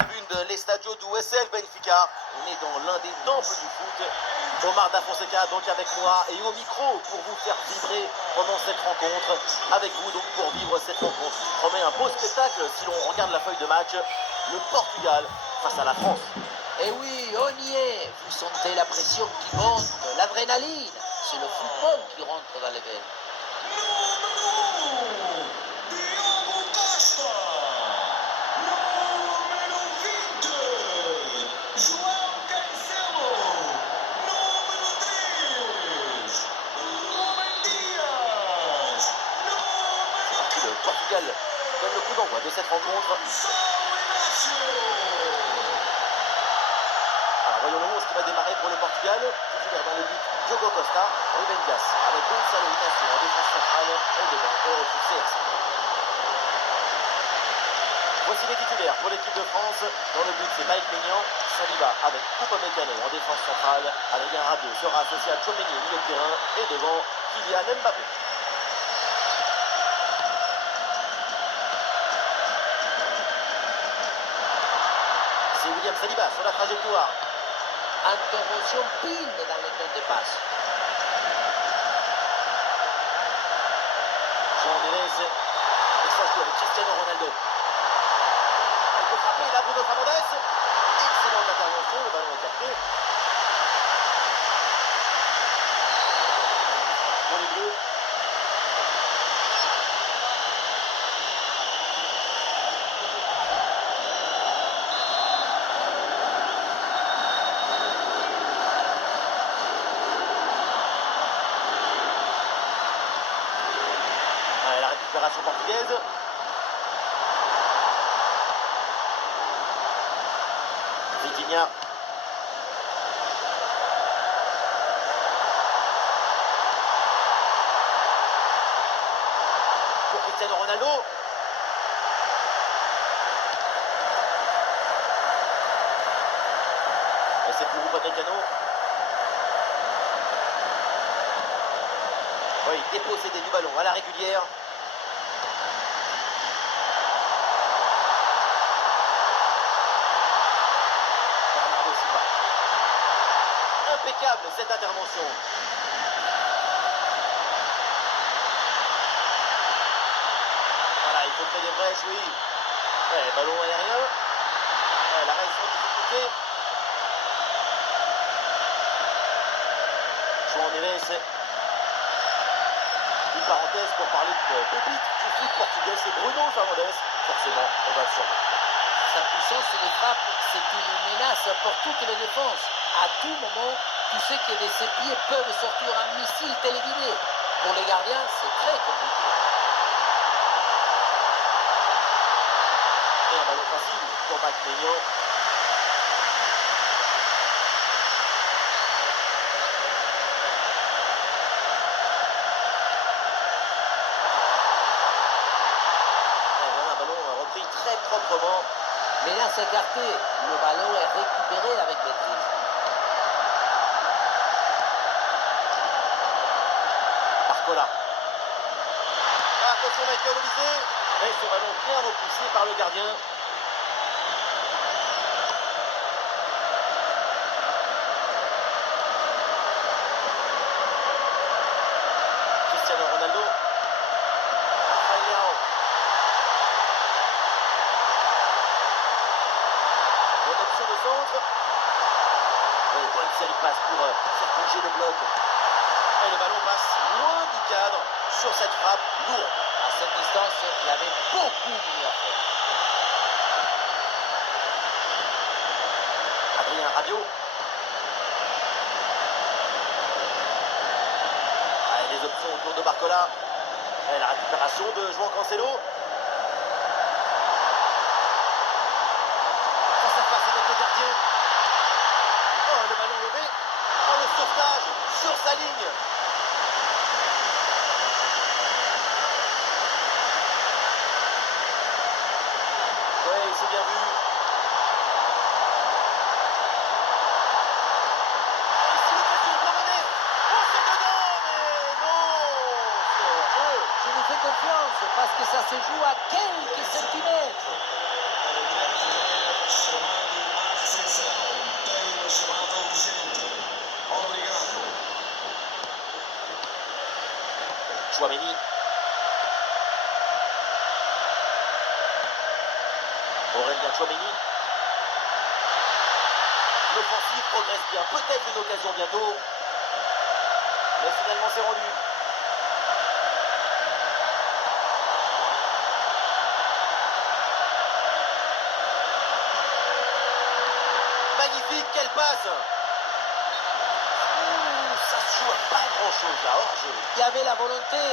tribune de l'Estadio do USL Benfica. On est dans l'un des temples du foot. Omar Da Fonseca donc avec moi et au micro pour vous faire vibrer pendant cette rencontre. Avec vous donc pour vivre cette rencontre. Je promets un beau spectacle si l'on regarde la feuille de match. Le Portugal face à la France. Et oui, on y est. Vous sentez la pression qui monte, l'adrénaline. C'est le football qui rentre dans les veines. Le Portugal donne le coup d'envoi de cette rencontre. Alors voyons le 11 qui va démarrer pour le Portugal. Titulaire dans le but, Diogo Costa, Ruben Dias avec Gonçalo Inácio en défense centrale et devant au CRC. Voici les titulaires pour l'équipe de France. Dans le but, c'est Mike Maignan, Saliba avec Upamecano en défense centrale. Adrien Rabiot sera associé à Tchouaméni au milieu de terrain et devant Kylian Mbappé. C'est William Saliba sur la trajectoire. Intervention pile dans le temps de passe. Jean Neves et ça joue avec Cristiano Ronaldo. Il peut frapper là Bruno Fernandes. Excellente intervention, le ballon est capté. Pour les Bleus. La récupération portugaise. Vitinha. Pour Cristiano Ronaldo. Et c'est pour Upamecano. Oui, dépossédé du ballon à la régulière. Bernardo Silva. Impeccable cette intervention. Voilà, il faut créer des brèches, oui. Ouais, ballon aérien. Ouais, l'arrêt sans difficulté. João Neves. Une parenthèse pour parler d'une pépite du foot portugais, c'est Bruno Fernandes. Forcément, on va le surnommer. Sa puissance et les frappes, c'est une menace pour toutes les défenses. À tout moment, tu sais que de ses pieds peuvent sortir un missile téléguidé. Pour les gardiens, c'est très compliqué. Et un ballon facile pour Mike Maignan. Très proprement. Mais là, c'est écarté. Le ballon est récupéré avec maîtrise. Barcola. Attention Michael Olise. Et ce ballon bien repoussé par le gardien. Cristiano Ronaldo. De centre. Oui, bonne série de passes pour faire bouger le bloc. Et le ballon passe loin du cadre sur cette frappe lourde. À cette distance, il y avait beaucoup mieux à faire. Adrien Rabiot. Ah, et les options autour de Barcola. Et la récupération de João Cancelo. Oh, le ballon levé. Oh, le sauvetage sur sa ligne. Oui, c'est bien vu. Ici, l'occasion de mener. Oh, c'est dedans, mais non. C'est hors jeu. Je vous fais confiance parce que ça s'est Chouameni. Aurélien Chouameni. L'offensive progresse bien. Peut-être une occasion bientôt. Mais finalement c'est rendu. Magnifique, quelle passe! Ça se joue à pas grand-chose là, hors-jeu. Il y avait la volonté,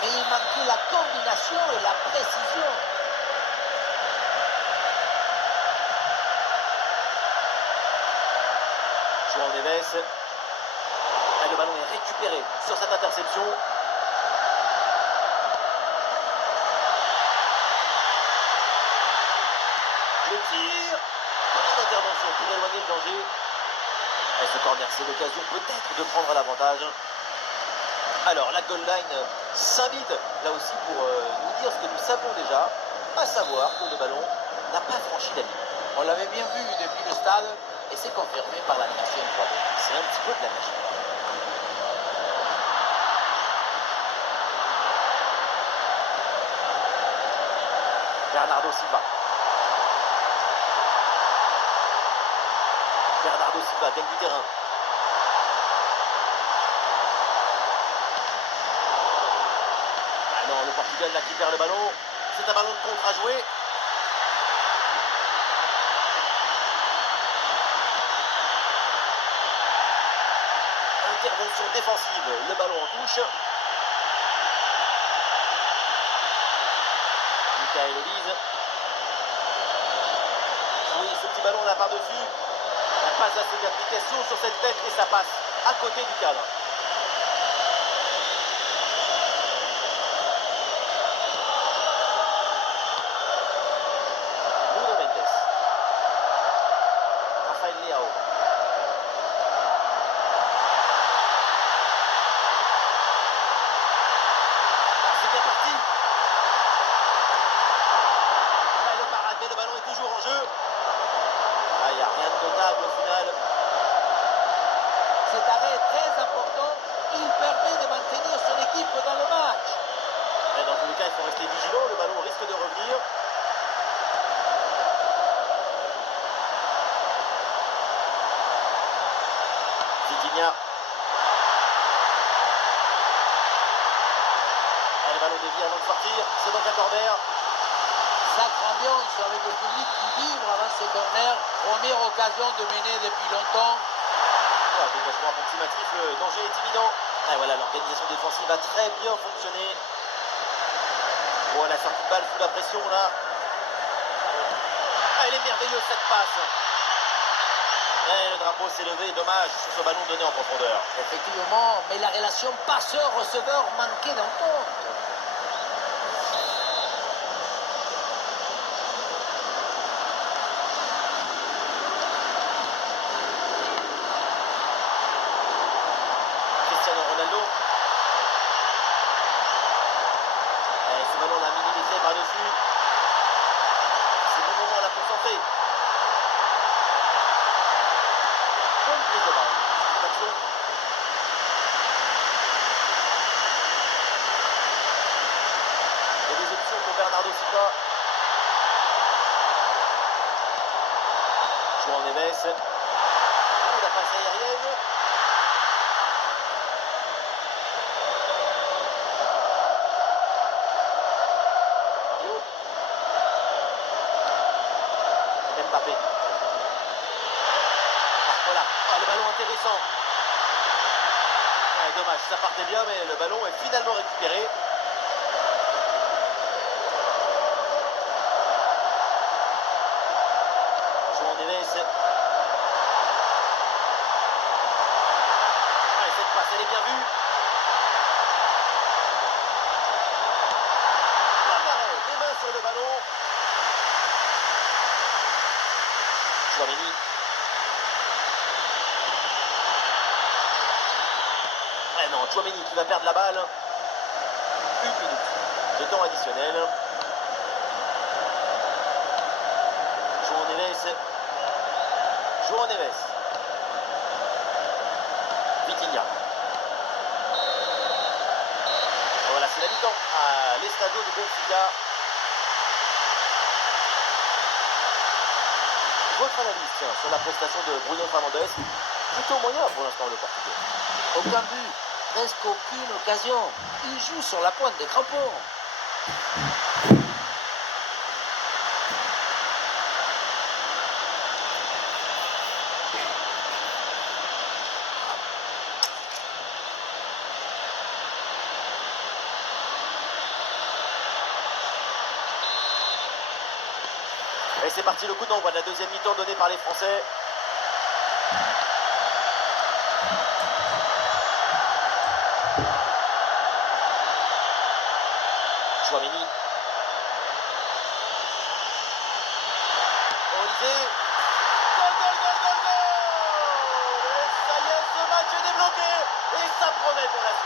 mais il manquait la coordination et la précision. João Neves. Et le ballon est récupéré sur cette interception. Le tir. Petite intervention pour éloigner le danger. Et ce corner, c'est l'occasion peut-être de prendre l'avantage. Alors, la goal line s'invite là aussi pour nous dire ce que nous savons déjà, à savoir que le ballon n'a pas franchi la ligne. On l'avait bien vu depuis le stade et c'est confirmé par l'animation 3D. C'est un petit peu de la magie. Bernardo Silva. Bernardo Silva gagne du terrain. Ah non, le Portugal là qui perd le ballon. C'est un ballon de contre à jouer. Intervention défensive, le ballon en touche. Michael Olise. Oui, ce petit ballon là par-dessus. Pas assez d'application sur cette tête et ça passe à côté du cadre. Nuno Mendes. Rafael Leao. C'est bien parti. Et le parade, mais le ballon est toujours en jeu. Ah, il n'y a rien de notable au final. Cet arrêt est très important. Il permet de maintenir son équipe dans le match. Et dans tous les cas, il faut rester vigilant. Le ballon risque de revenir. Vitinha. Ah, le ballon dévie avant de sortir. C'est donc un corner. Sacre ambiance avec le public qui vibre avant ce corner. Première occasion de mener depuis longtemps. Voilà, dégagement approximatif, le danger est imminent. Et voilà, l'organisation défensive a très bien fonctionné. Voilà, sortie de balle sous la pression là. Ah, elle est merveilleuse cette passe. Et le drapeau s'est levé, dommage sur ce ballon donné en profondeur. Effectivement, mais la relation passeur-receveur manquait d'entente. Cristiano Ronaldo. Et ce ballon l'a minimisé par-dessus. C'est le bon moment là pour centrer. Bonne prise de balle. Action. Il y a des options pour Bernardo Silva. João Neves. Oh, la passe aérienne. Mbappé. Ah, voilà. Ah, le ballon intéressant. Ouais, dommage, ça partait bien, mais le ballon est finalement récupéré. João Neves. Ah, cette passe, elle est bien vue. Bon arrêt, les mains sur le ballon. Chouameni. Ah non, Chouameni qui va perdre la balle. Une minute de temps additionnel. João Neves. João Neves. Vitinha. mi-temps à l'Estadio de Benfica. Votre analyse sur la prestation de Bruno Fernandes, plutôt moyen pour l'instant le Portugais. Aucun but, presque aucune occasion. Il joue sur la pointe des crampons. Et c'est parti, le coup d'envoi de la deuxième mi-temps donné par les Français. Chouameni. Olysée. Goal, goal, goal, goal, goal! Et ça y est, ce match est débloqué. Et ça promet pour la suite.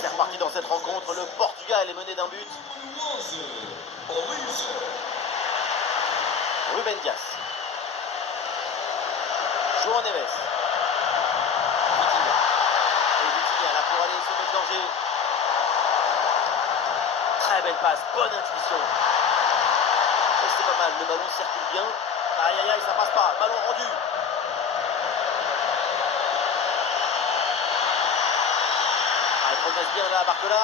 C'est reparti dans cette rencontre. Le Portugal est mené d'un but. Ruben Dias. João Neves. Vitinha. Et Vitinha là pour aller se mettre en danger. Très belle passe, bonne intuition. Et c'est pas mal, le ballon circule bien. Aïe aïe aïe, ça passe pas. Ballon rendu. Il progresse bien là, Barcola.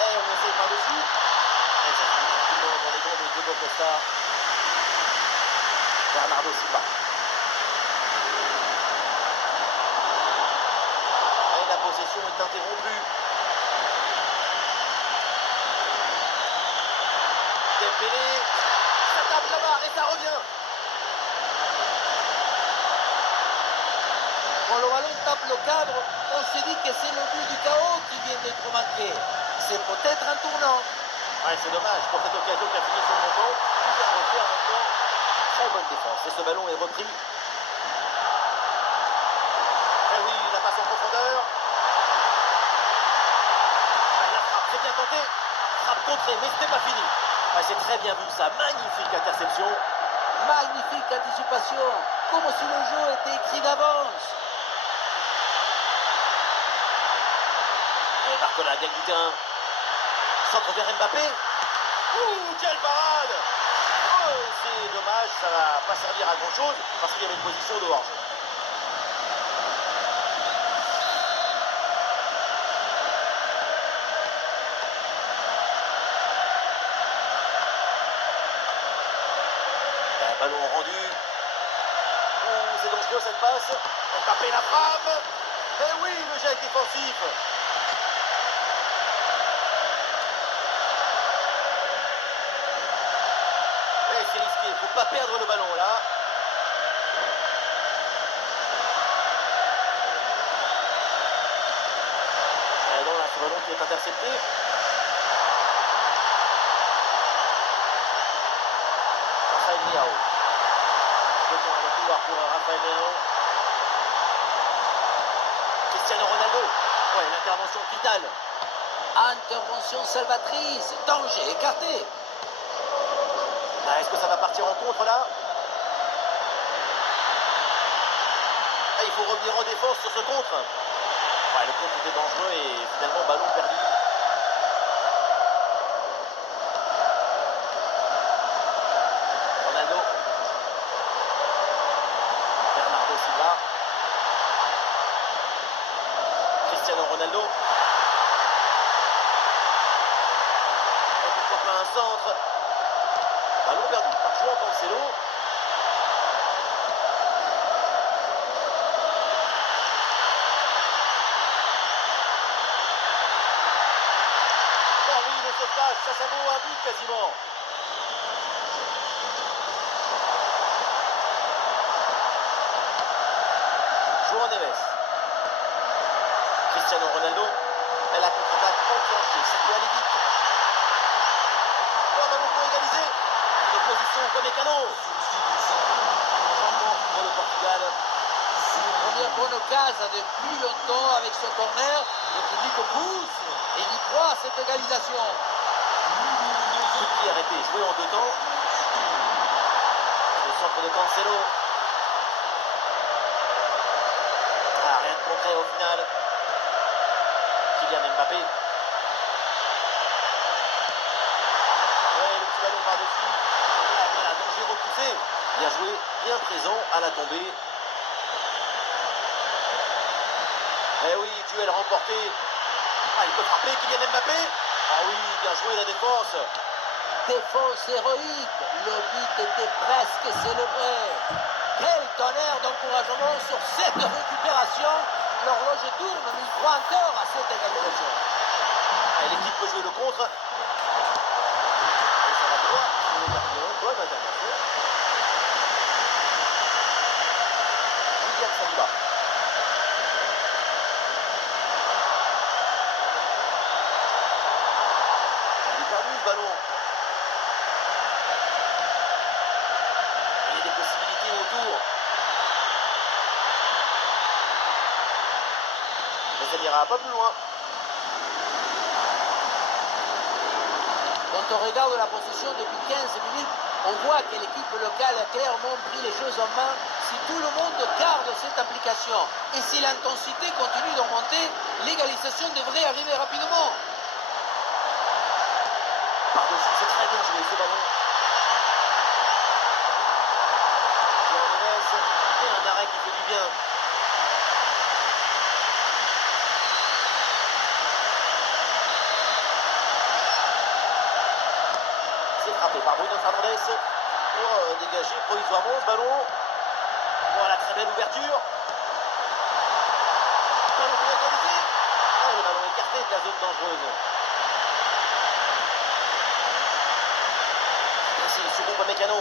Et on essaye par-dessus. Et ça finit tranquillement dans les gants de Diego Costa. Bernardo Silva. Et la possession est interrompue. Dembélé. Ça tape là-bas et ça revient. Quand le ballon tape le cadre, on se dit que c'est le but du chaos qui vient d'être manqué. C'est peut-être un tournant. Ouais, c'est dommage pour cette occasion qui a fini sur le montant. Tout à refaire maintenant. Très bonne défense. Et ce ballon est repris. Et oui, la passe en profondeur. Ah, la frappe, c'est bien tenté. Frappe contrée, mais c'était pas fini. Ah, c'est très bien vu ça. Magnifique interception. Magnifique anticipation, comme si le jeu était écrit d'avance. Et Barcola gagne du terrain. Centre vers Mbappé. Ouh, quelle parade! Oh, c'est dommage, ça va pas servir à grand chose parce qu'il y avait une position de hors-jeu. Ballon rendu. Oh, c'est dangereux cette passe. Mbappé la frappe. Et oui, le jet défensif. Et c'est risqué, il ne faut pas perdre le ballon là. Et non, là, ce ballon qui est intercepté. Rafael Leao. Jetons un couloir pour Rafael Leao. Cristiano Ronaldo. Ouais, l'intervention vitale. Intervention salvatrice, danger écarté. Ah, est-ce que ça va partir en contre là? Ah, il faut revenir en défense sur ce contre. Ouais, le contre était dangereux et finalement ballon perdu. Ronaldo. Bernardo Silva. Cristiano Ronaldo. Et pourquoi pas un centre? Ballon perdu par João Cancelo. Oh oui, le sauvetage, ça vaut un but quasiment. João Neves. Cristiano Ronaldo. Upamecano. Changement pour le Portugal. Première bonne occasion depuis longtemps avec ce corner. Le public pousse et il croit à cette égalisation. Coup de pied arrêté, joué en 2 temps. Le centre de Cancelo. Ah, rien de concret au final. Kylian Mbappé. Ouais, le petit ballon par-dessus. Ah, voilà, danger repoussé. Bien joué, bien présent à la tombée. Eh oui, duel remporté. Ah, il peut frapper Kylian Mbappé. Ah oui, bien joué la défense. Défense héroïque. Le but était presque célébré. Quel tonnerre d'encouragement sur cette récupération. L'horloge tourne, mais il croit encore à cette égalisation. Ah, l'équipe peut jouer le contre. Et ça va droit sur le gardien. Bonne intervention. William Saliba. Il est perdu ce ballon. Il y a des possibilités autour. Mais ça n'ira pas plus loin. Quand on regarde la possession depuis 15 minutes, on voit que l'équipe locale a clairement pris les choses en main. Si tout le monde garde cette application et si l'intensité continue d'augmenter, l'égalisation devrait arriver rapidement. Par-dessus, c'est très bien joué ce ballon. Joao Neves et un arrêt qui fait du bien. C'est frappé par Bruno Fernandes. Oh, dégagé provisoirement ce ballon. Voilà, très belle ouverture. Ballon pour égaliser. Oh, le ballon écarté de la zone dangereuse. Ici, sur Upamecano.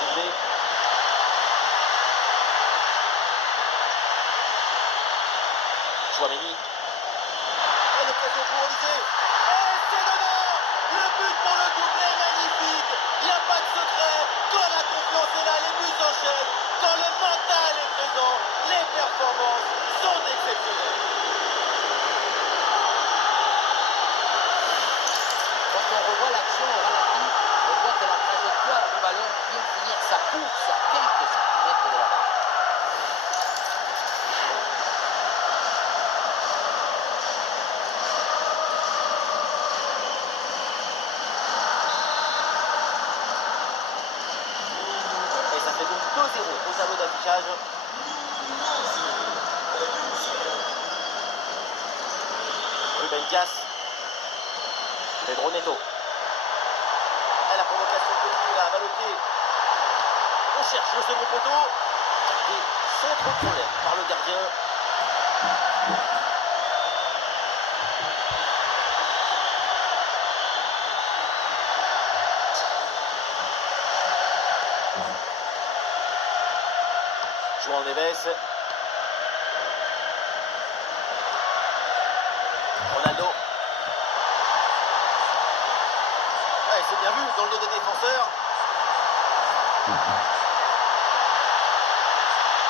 Doublé. Chouameni. Et l'occasion pour Olysée. Et c'est dedans. Le but pour le doublé, magnifique. Il n'y a pas de secret. Quand la confiance est là, les buts s'enchaînent. Quand le mental est présent, les performances sont exceptionnelles. Quand on revoit l'action au ralenti, on voit que la trajectoire du ballon vient finir sa course à quelques centimètres de la barre. Et ça fait donc 2-0 au tableau d'affichage. Ruben Dias. Pedro Neto. Et la provocation continue là, balle au pied. On cherche le second poteau. Capté sans trop de problème par le gardien. Joao Neves. Ronaldo. Ouais, c'est bien vu dans le dos des défenseurs.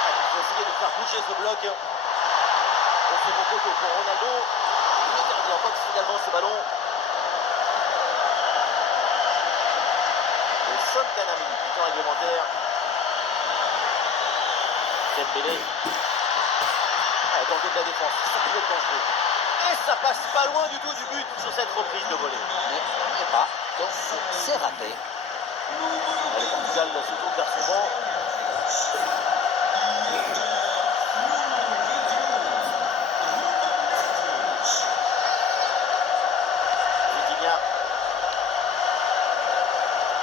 Allez, il faut essayer de faire bouger ce bloc. Au second poteau pour Ronaldo. Le gardien boxe finalement ce ballon. Les 5 dernières minutes du temps réglementaire. Dembélé. Ah, dans le dos de la défense, ça peut être dangereux. Et ça passe pas loin du tout du but sur cette reprise de volée. Mais on n'y est pas, donc c'est raté. Le Portugal se tourne vers son banc. Vitinha.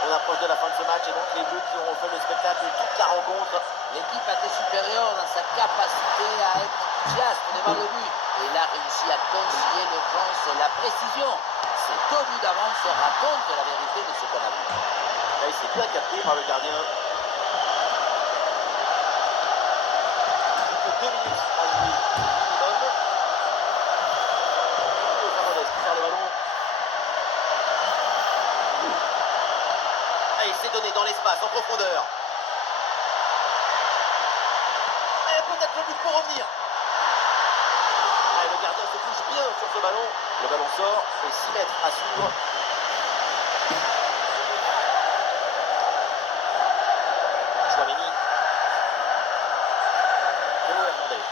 On approche de la fin de ce match et donc les Bleus qui auront fait le spectacle toute la rencontre. L'équipe a été supérieure dans sa capacité à être enthousiaste devant le but. Et il a réussi à concilier l'urgence et la précision. Ces 2 buts d'avance racontent la vérité de ce qu'on a vu. Là, il s'est bien capté par le gardien. Plus que 2 minutes à jouer minimum. Bruno Fernandes passe en profondeur. Et peut-être le but pour revenir. Ah, le gardien se bouge bien sur ce ballon. Le ballon sort et 6 mètres à suivre. Chouameni. Théo Hernandez.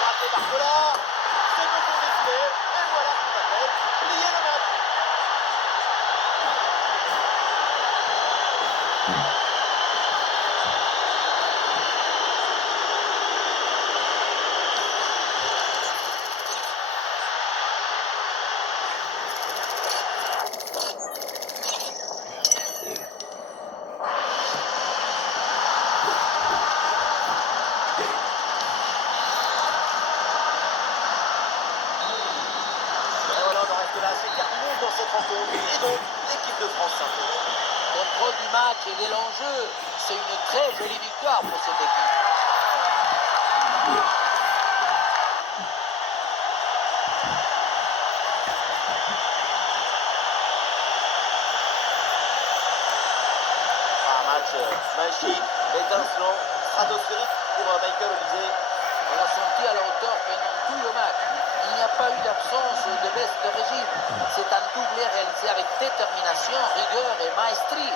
Raté Barcola. C'est le fond des filets. Et voilà ce qu'on appelle plier le match. Et voilà, on en reste là. C'est terminé dans cette rencontre. Et donc, l'équipe de France s'impose. Contrôle du match et de l'enjeu. C'est une très jolie victoire pour cette équipe. Un match magique, étincelant, stratosphérique pour Michael Olise. On l'a senti à la hauteur pendant tout le match. Il n'y a pas eu d'absence de baisse de régime. C'est un doublé réalisé avec détermination, rigueur et maestrie.